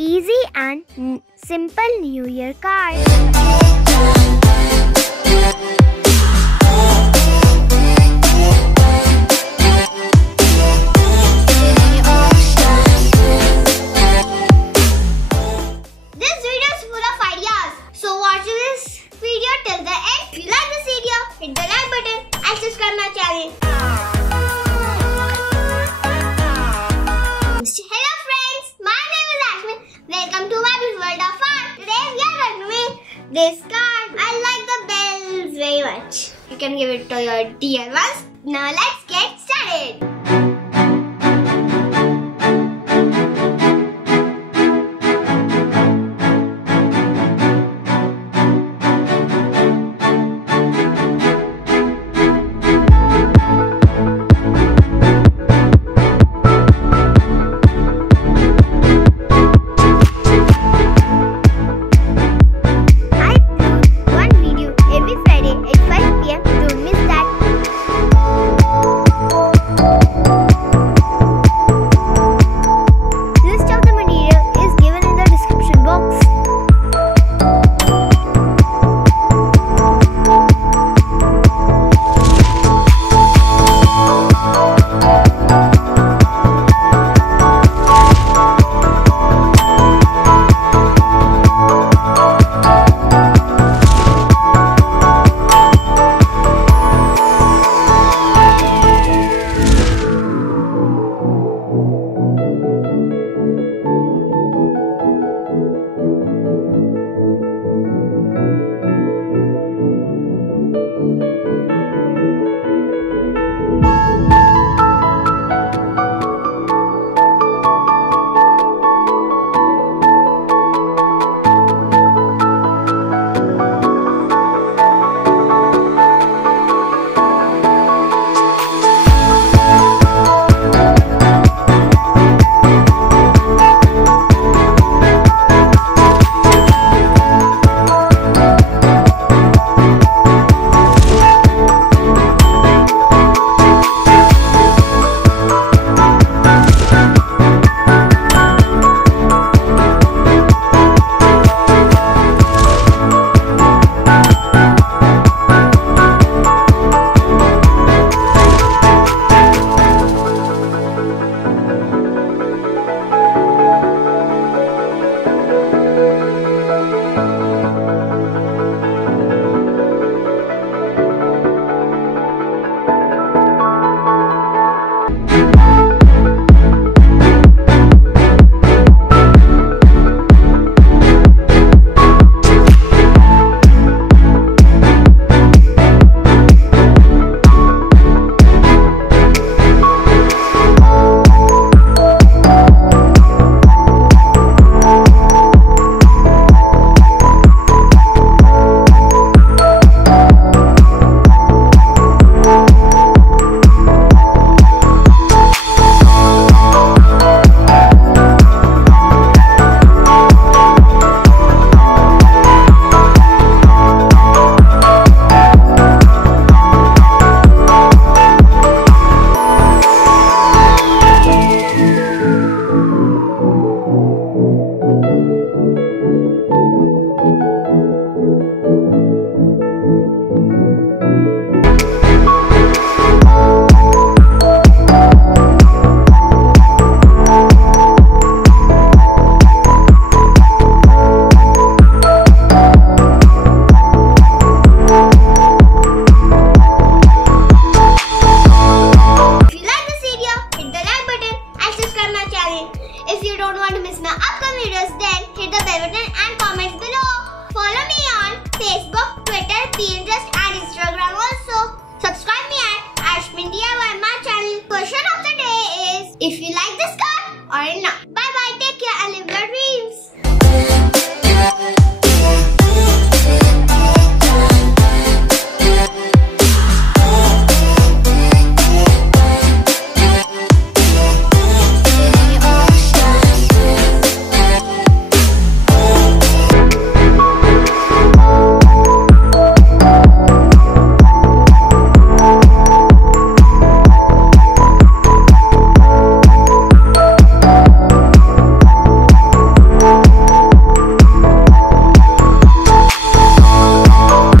easy and simple New Year card. This video is full of ideas, so watch this video till the end. If you like this video, hit the like button and subscribe my channel. Hello friends, my name is Aishmin. Welcome to my world of fun. Today we are going to make this card. I like the bells very much. You can give it to your dear ones. Now let's get started. If you don't want to miss my upcoming videos, then hit the bell button and comments below. Follow me on Facebook, Twitter, Pinterest and Instagram also. Subscribe me at Aishmin.I my channel. Question of the day is, if you like this card or not.